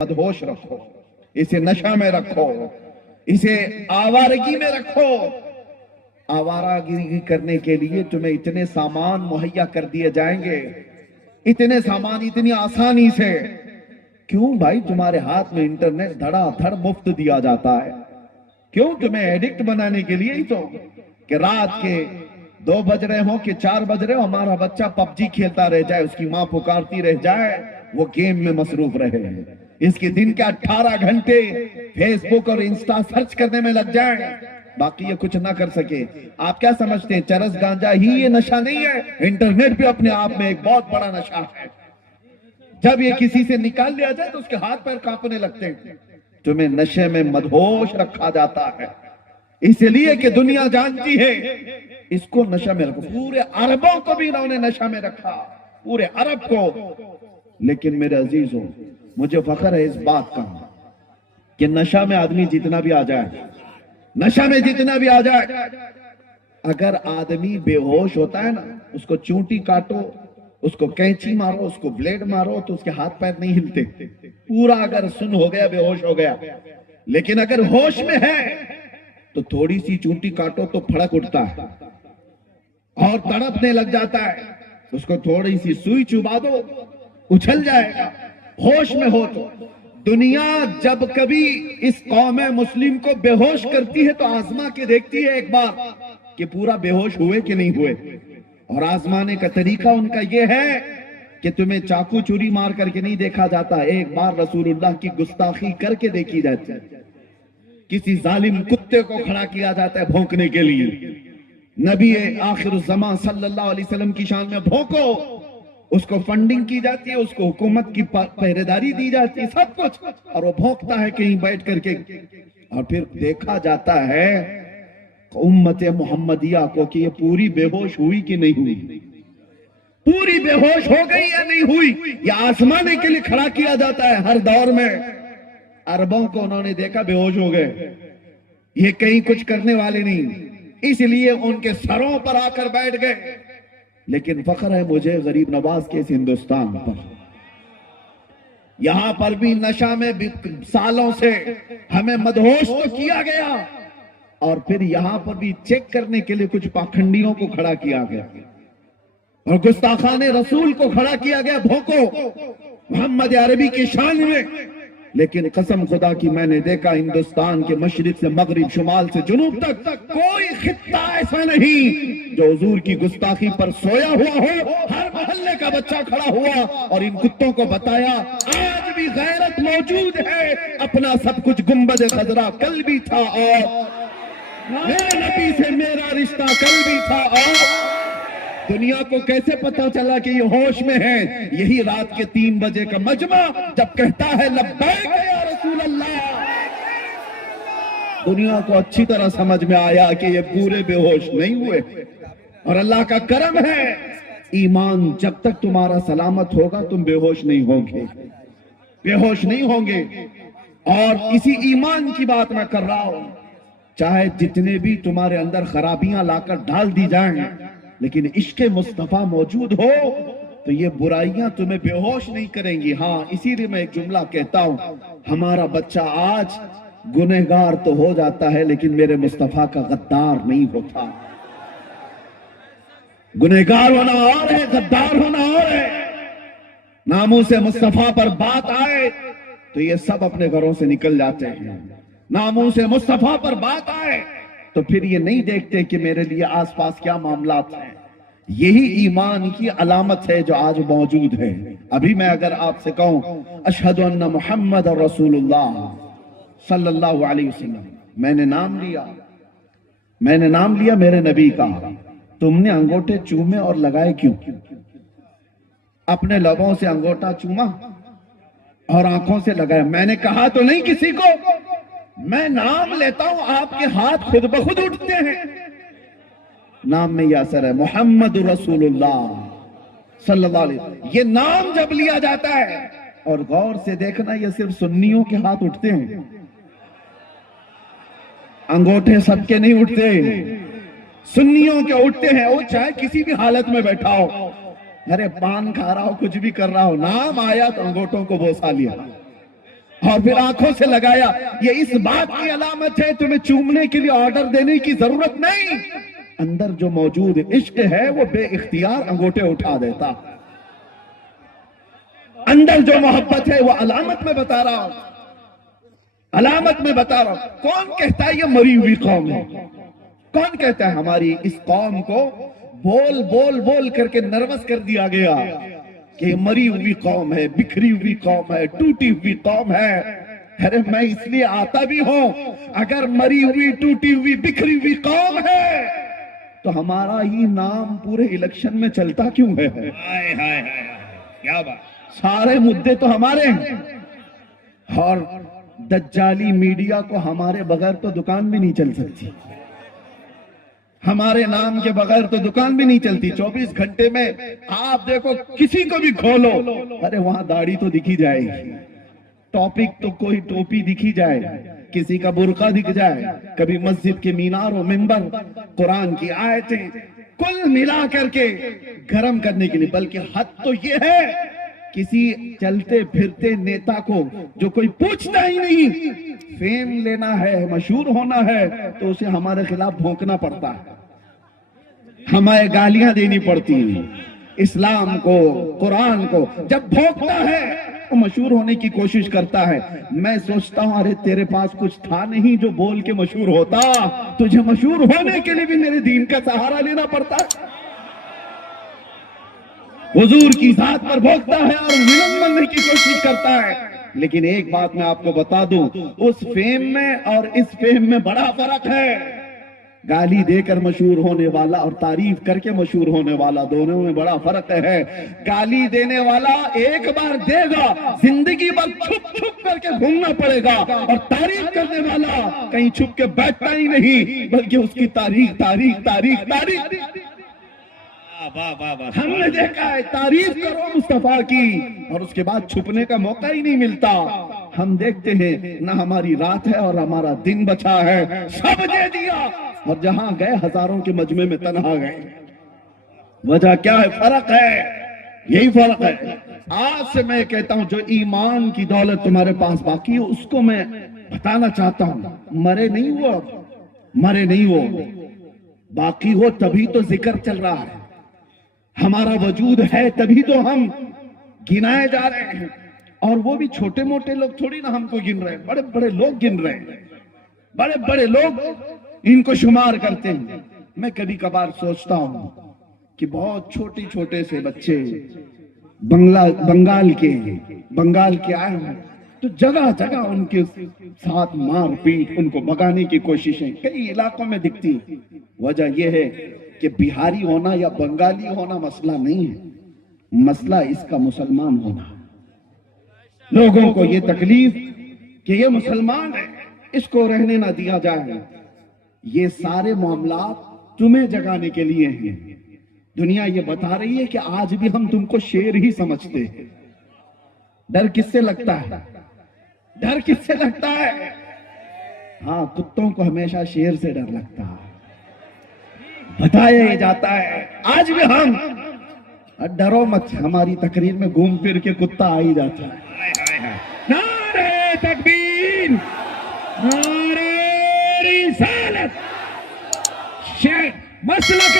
मदहोश रखो, इसे नशा में रखो, इसे आवारगी में रखो। आवारागिरी करने के लिए तुम्हें इतने सामान मुहैया कर दिए जाएंगे, इतने सामान इतनी आसानी से। क्यों भाई? तुम्हारे हाथ में इंटरनेट धड़ाधड़ मुफ्त दिया जाता है। क्यों? तुम्हें एडिक्ट बनाने के लिए ही तो, कि रात के 2 बज रहे हो कि 4 बज रहे हो, हमारा बच्चा पबजी खेलता रह जाए, उसकी माँ पुकारती रह जाए, वो गेम में मसरूफ रहे। इसके दिन के 18 घंटे फेसबुक और इंस्टा सर्च करने में लग जाए, बाकी ये कुछ ना कर सके। आप क्या समझते हैं चरस गांजा ही ये नशा नहीं है? इंटरनेट भी अपने आप में एक बहुत बड़ा नशा है। जब ये किसी से निकाल लिया जाए तो उसके हाथ पैर कांपने लगते हैं। तुम्हें नशे में मदहोश रखा जाता है, इसलिए कि दुनिया जानती है इसको नशा में रखो। पूरे अरबों को भी इन्होंने नशा में रखा, पूरे अरब को। लेकिन मेरे अजीजों, मुझे फख्र है इस बात का कि नशा में आदमी जितना भी आ जाए, नशा में जितना भी आ जाए, अगर आदमी बेहोश होता है ना, उसको चूंटी काटो, उसको कैंची मारो, उसको ब्लेड मारो, तो उसके हाथ पैर नहीं हिलते। पूरा अगर सुन हो गया, बेहोश हो गया। लेकिन अगर होश में है तो थोड़ी सी चूंटी काटो तो फड़क उठता है और तड़पने लग जाता है। उसको थोड़ी सी सुई चुबा दो, उछल जाएगा। होश में हो तो। दुनिया जब कभी इस कौम मुस्लिम को बेहोश करती है तो आजमा के देखती है एक बार कि पूरा बेहोश हुए कि नहीं हुए। और आजमाने का तरीका उनका यह है कि तुम्हें चाकू चूरी मार करके नहीं देखा जाता, एक बार रसूलुल्लाह की गुस्ताखी करके देखी जाती है। किसी जालिम कुत्ते को खड़ा किया जाता है भौंकने के लिए। नबी आखिर ज़मां सल्लल्लाहु अलैहि वसल्लम की शान में भौंको, उसको फंडिंग की जाती है, उसको हुकूमत की पहरेदारी दी जाती है, सब कुछ, और वो भौंकता है कहीं बैठ करके। और फिर देखा जाता है उम्मत मुहम्मदिया को कि ये पूरी बेहोश हुई कि नहीं हुई, पूरी बेहोश हो गई या नहीं हुई। ये आजमाने के लिए खड़ा किया जाता है हर दौर में। अरबों को उन्होंने देखा बेहोश हो गए, ये कहीं कुछ करने वाले नहीं, इसलिए उनके सरों पर आकर बैठ गए। लेकिन फख्र है मुझे गरीब नवाज के इस हिंदुस्तान पर, यहां पर भी नशा में सालों से हमें मदहोश तो किया गया, और फिर यहां पर भी चेक करने के लिए कुछ पाखंडियों को खड़ा किया गया और गुस्ताखाने रसूल को खड़ा किया गया भोंको मोहम्मद अरबी की शान में। लेकिन कसम खुदा की मैंने देखा हिंदुस्तान के मशरिक से मगरिब, शुमाल से जुनूब तक कोई खित्ता ऐसा नहीं जो हुजूर की गुस्ताखी पर सोया हुआ हो। हर मोहल्ले का बच्चा खड़ा हुआ और इन कुत्तों को बताया आज भी गैरत मौजूद है, अपना सब कुछ गुंबद खजरा कल भी था, और मेरे नबी से मेरा रिश्ता कल भी था। और दुनिया को कैसे पता चला कि ये होश में है? यही रात के 3 बजे का मजमा जब कहता है लब्बैक या रसूल अल्लाह। दुनिया को अच्छी तरह समझ में आया कि ये पूरे बेहोश नहीं हुए। और अल्लाह का करम है, ईमान जब तक तुम्हारा सलामत होगा तुम बेहोश नहीं होंगे, बेहोश नहीं होंगे। और इसी ईमान की बात मैं कर रहा हूं, चाहे जितने भी तुम्हारे अंदर खराबियां लाकर डाल दी जाएं, लेकिन इश्क़े मुस्तफा मौजूद हो तो ये बुराइयां तुम्हें बेहोश नहीं करेंगी। हाँ, इसीलिए मैं एक जुमला कहता हूं, हमारा बच्चा आज गुनहगार तो हो जाता है लेकिन मेरे मुस्तफा का गद्दार नहीं होता। गुनहगार होना और है, गद्दार होना और है। नामों से मुस्तफा पर बात आए तो ये सब अपने घरों से निकल जाते हैं। नामों से मुस्तफा पर बात आए तो फिर ये नहीं देखते कि मेरे लिए आसपास क्या मामलात हैं। यही ईमान की अलामत है जो आज मौजूद है। अभी मैं अगर आपसे कहूं अशहदु अन्ना मुहम्मद और रसूलुल्लाह सल्लल्लाहु अलैहि वसल्लम, मैंने नाम लिया मेरे नबी का, तुमने अंगूठे चूमे और लगाए क्यों? अपने लबों से अंगूठा चूमा और आंखों से लगाया। मैंने कहा तो नहीं किसी को, मैं नाम लेता हूं, आपके हाथ खुद ब खुद उठते हैं। नाम में यह असर है, मोहम्मद रसूलुल्लाह सल्लल्लाहु अलैहि वसल्लम। ये नाम जब लिया जाता है, और गौर से देखना ये सिर्फ सुन्नियों के हाथ उठते हैं, अंगूठे सबके नहीं उठते, सुन्नियों के उठते हैं। वो चाहे किसी भी हालत में बैठा हो, अरे पान खा रहा हो, कुछ भी कर रहा हो, नाम आया तो अंगूठों को बोसा लिया। اور پھر آنکھوں سے لگایا. یہ اس بات کی علامت ہے تمہیں چومنے کے لیے آرڈر دینے کی ضرورت نہیں. اندر جو موجود عشق ہے وہ بے اختیار انگوٹھے اٹھا دیتا. اندر جو محبت ہے وہ علامت میں بتا رہا ہوں, علامت میں بتا رہا ہوں. کون کہتا ہے یہ مری ہوئی قوم ہے؟ کون کہتا ہے ہماری اس قوم کو بول بول بول کر کے نروس کر دیا گیا کہ یہ مری ہوئی قوم ہے, بکھری ہوئی قوم ہے, ٹوٹی ہوئی قوم ہے؟ ارے میں اس لیے آتا بھی ہوں, اگر مری ہوئی ٹوٹی ہوئی بکھری ہوئی قوم ہے تو ہمارا ہی نام پورے الیکشن میں چلتا کیوں ہے؟ کیا بات, سارے مدے تو ہمارے ہیں. اور دجالی میڈیا کو ہمارے بغیر تو دکان بھی نہیں چل سکتی, ہمارے نام کے بغیر تو دکان بھی نہیں چلتی. 24 گھنٹے میں آپ دیکھو کسی کو بھی کھولو, ارے وہاں داڑھی تو دکھی جائے گی, ٹاپک تو کوئی ٹوپی دکھی جائے, کسی کا برقع دکھ جائے, کبھی مسجد کے مینار و منبر, قرآن کی آیتیں, کل ملا کر کے گرم کرنے کے لیے. بلکہ حد تو یہ ہے کسی چلتے پھرتے نیتا کو جو کوئی پوچھتا ہی نہیں, فیم لینا ہے, مشہور ہونا ہے, تو اسے ہمارے خلاف بھونکنا پڑتا ہے, ہمیں گالیاں دینی پڑتی ہیں. اسلام کو, قرآن کو جب بھونکتا ہے وہ مشہور ہونے کی کوشش کرتا ہے. میں سوچتا ہوں ارے تیرے پاس کچھ تھا نہیں جو بول کے مشہور ہوتا, تجھے مشہور ہونے کے لیے بھی میرے دین کا سہارا لینا پڑتا. حضور کی ذات پر بھونکتا ہے اور ولن بننے کی کوشش کرتا ہے. لیکن ایک بات میں آپ کو بتا دوں, اس فیم میں اور اس فیم میں بڑا فرق ہے. گالی دے کر مشہور ہونے والا اور تعریف کر کے مشہور ہونے والا, دونوں میں بڑا فرق ہے. گالی دینے والا ایک بار دے گا, زندگی بھر چھپ چھپ کر کے گھومنا پڑے گا, اور تعریف کرنے والا کہیں چھپ کے بیٹھتا ہی نہیں, بلکہ اس کی تاریخ تاریخ تاریخ تاریخ. ہم نے دیکھا ہے تعریف کرو مصطفیٰ کی اور اس کے بعد چھپنے کا موقع ہی نہیں ملتا. ہم دیکھتے ہیں نہ ہماری رات ہے اور ہمارا دن بچا ہے, سب دے دیا, اور جہاں گئے ہزاروں کے مجمع میں تنہا گئے. وجہ کیا ہے؟ فرق ہے, یہی فرق ہے. آج سے میں کہتا ہوں جو ایمان کی دولت تمہارے پاس باقی ہے اس کو میں بتانا چاہتا ہوں. مرے نہیں وہ, مرے نہیں وہ, باقی ہو تبھی تو ذکر چل رہا ہے. ہمارا وجود ہے تبھی تو ہم گنائے جا رہے ہیں, اور وہ بھی چھوٹے موٹے لوگ تھوڑی نہ ہم کو گن رہے ہیں, بڑے بڑے لوگ گن رہے ہیں, بڑے بڑے لوگ ان کو شمار کرتے ہیں. میں کبھی کبھار سوچتا ہوں کہ بہت چھوٹے چھوٹے سے بچے بنگال کے آئے ہیں, تو جگہ جگہ ان کے ساتھ مار پیٹ, ان کو بھگانے کی کوششیں کئی علاقوں میں دکھتی. وجہ یہ ہے کہ بہاری ہونا یا بنگالی ہونا مسئلہ نہیں ہے, مسئلہ اس کا مسلمان ہونا. لوگوں کو یہ تکلیف کہ یہ مسلمان ہے, اس کو رہنے نہ دیا جائے. یہ سارے معاملات تمہیں جگانے کے لیے ہیں. دنیا یہ بتا رہی ہے کہ آج بھی ہم تم کو شیر ہی سمجھتے ہیں. ڈر کس سے لگتا ہے؟ ڈر کس سے لگتا ہے؟ ہاں, کتوں کو ہمیشہ شیر سے ڈر لگتا ہے. بتایا جاتا ہے آج بھی ہم, ڈرو مت, ہماری تقریر میں گھوم پھر کے کتا آ ہی جاتا ہے. نعرہ تکبیر, نعرہ رسالت, مسلک